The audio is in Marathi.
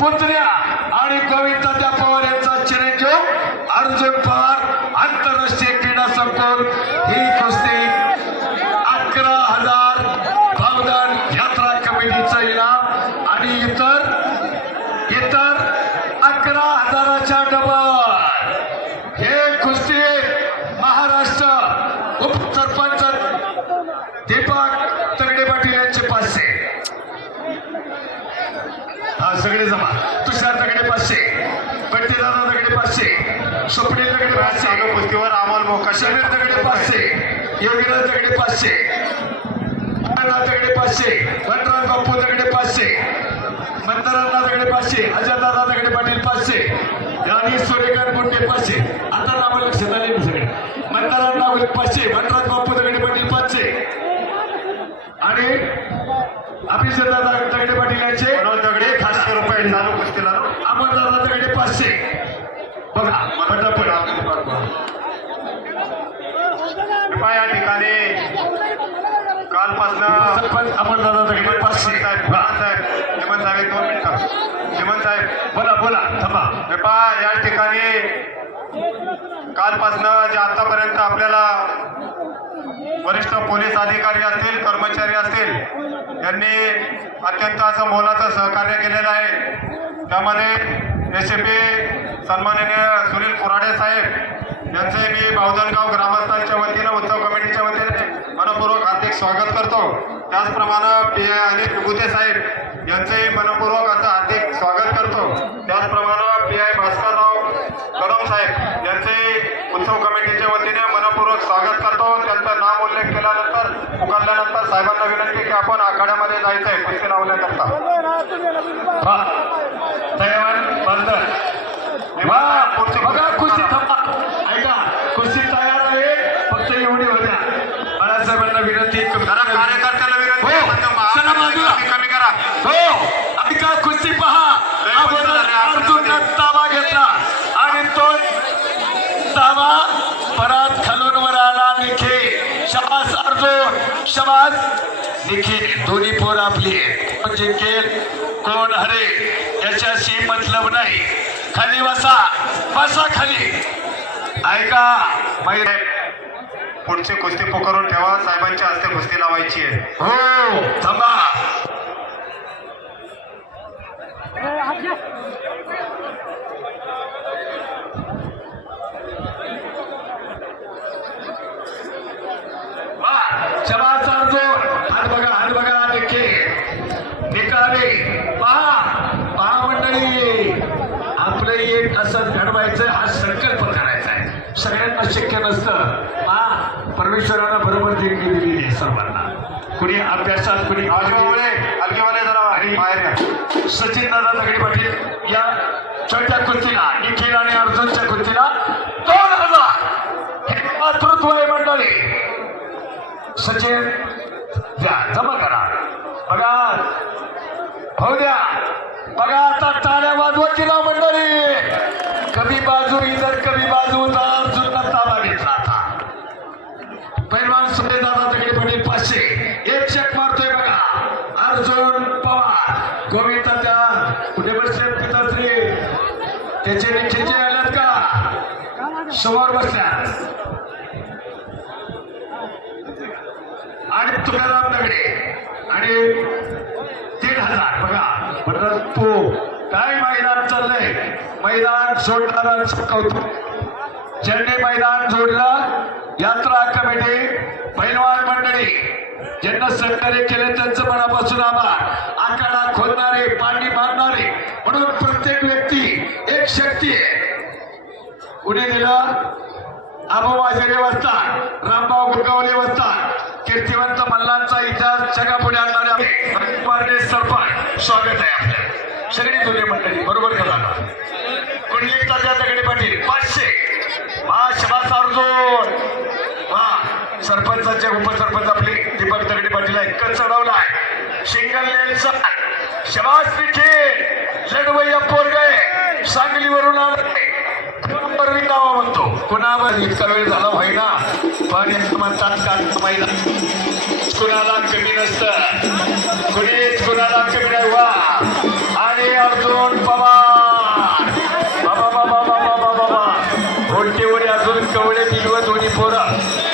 पुतण्या आणि गोविंदा पवार यांचा चिरंजीव अर्जुन पवार आंतरराष्ट्रीय क्रीडा संकुल ही कुस्ती 11,000 भावदान यात्रा कमिटीचं इनाम आणि इतर 11,000च्या डबल हे कुस्ती महाराष्ट्र उपसरपंच दीपक तगडे पाटील यांचे 500 हा सगळे जमा तुषार तगडे 500 बंटीदादा तगडे 500 स्वप्नील तगडे 500 कुस्तीवर अमोल मोका समीर तगडे 500 योगीराज तगडे 500 तगडे 500 वनराज बाप्पू तगडे 500 मंदारांना तगडे 500 अजयदादा तगडे पाटील 500 आणि सूर्यकांत गुंडे 500 आता नाव लक्षात आले ना सगळे मंदारांना 500 वनराज बाप्पू तगडे पाटील 500 आणि अभिषेकदादा तगडे पाटील यांचे दगडे 500 रुपये चालू कुस्तीला अमरदादा तगडे 500 बघा पटापट या ठिकाणी कालपासून अमरदादा तगडे 500 हेमंत साहेब 2 मिनिटं हेमंत साहेब बोला बोला थांबा या ठिकाणी कालपासनं जे आतापर्यंत आपल्याला वरिष्ठ पोलीस अधिकारी असतील कर्मचारी असतील यांनी अत्यंत असं मोलाचं सहकार्य केलेलं आहे। त्यामध्ये एसीपी सन्माननीय सुनील कुराडे साहेब यांचे मी बावधनगाव ग्रामस्थांच्या वतीनं उत्सव कमिटीच्या वतीने मनपूर्वक हार्दिक स्वागत करतो। त्याचप्रमाणे PI अनिल विभूते साहेब यांचे मनपूर्वक असं हार्दिक स्वागत करतो। त्याचप्रमाणे PI भास्करराव कदम साहेब यांचे उत्सव कमिटीच्या वतीने मनपूर्वक स्वागत करतो। त्यांचं नाव उल्लेख केल्यानंतर पुकारल्यानंतर साहेबांना विनंती की आपण आखाड्यामध्ये जायचं आहे कुस्ती लावण्याकरता। बघा कुस्ती थांबा ऐका कुस्ती तयार आहे फक्त एवढी होत्या बाळासाहेबांना विनंती कार्यकर्त्याला विनंती कमी करा हो ऐका कुस्ती पहा अर्जुन ताबा घेतला आणि तो ताबा परत खालून वर आला निखिल शबास अर्जुन शबास निखिल दोन्ही पोर आपली कोण जिंकेल कोण हरे याच्याशी मतलब नाही खाली बसा खाली ऐका पुढची कुस्ती पुकारून ठेवा साहेबांच्या हस्ते कुस्ती लावायची आहे। हो थांबा शबास अर्जुन हात बघा निकाले पहा मंडळी आपलं एक असं घडवायचं हा संकल्प करायचा आहे सगळ्यांना शक्य नसतं परमेश्वरानं बरोबर देणगी दिलेली आहे सर्वांना कुणी अभ्यासात कुणी हलकेवाले जरा आणि बाहेर सचिन दादा तगडे पाटील या छोट्या कुस्तीला निखिल आणि अर्जुनच्या कुस्तीला 2,000 हे मातृत्व आहे मंडळी सचिन द्या जमा करा बघा हो द्या बघा आता टाळ्या वाजवत दिला मंडळी कमी बाजू इधर कमी बाजू अर्जुन ताबा घेतला आता पैलवान सुरेश दादा तगडे पाटील 500 एक चेक मारतोय बघा अर्जुन पवार गोविंदा त्या कुठे बसले पिताश्री त्याचे निखिलचे आल्यात का समोर बसल्यात आणि तुकाराम दगडे आणि 1,500 बघा म्हणतात तो काय मैदान चाललंय मैदान सोडणारा कौतुक ज्यांनी मैदान सोडलं यात्रा कमिटी पैलवान मंडळी ज्यांना सहकार्य केले त्यांचं मनापासून आभार आखाडा खोलणारे पाणी मारणारे म्हणून प्रत्येक व्यक्ती एक शक्ती आहे कुणी दिलं आबू वाजेरे वस्ताद रामभाऊ गुरगावले वस्ताद कीर्तिवंत मल्लांचा इतिहास जगापुढे आणणारे सरपंच स्वागत आहे आपल्या सगळी जुनी मंडळी बरोबर का झालं कुणी एकता तगडे पाटील 500 शबास अर्जुन सरपंचाचे उपसरपंच आपले दीपक तगडे पाटील एकच चढवलाय सिंगल लेनचा शबास निखिल लढवय्या पोरगे सांगलीवरून आले नंबरवी नावा म्हणतो कुणावर इतका वेळ झाला व्हायना पण म्हणतात का मैदान कुणाला कमी नसतं कुणीच कुणाला कमी नाही वा आणि अर्जुन पवार. बाबा बाबा बाबा बाबा बाबा घोटेवडी अजून कवळे दिलव दोन्ही पोरं.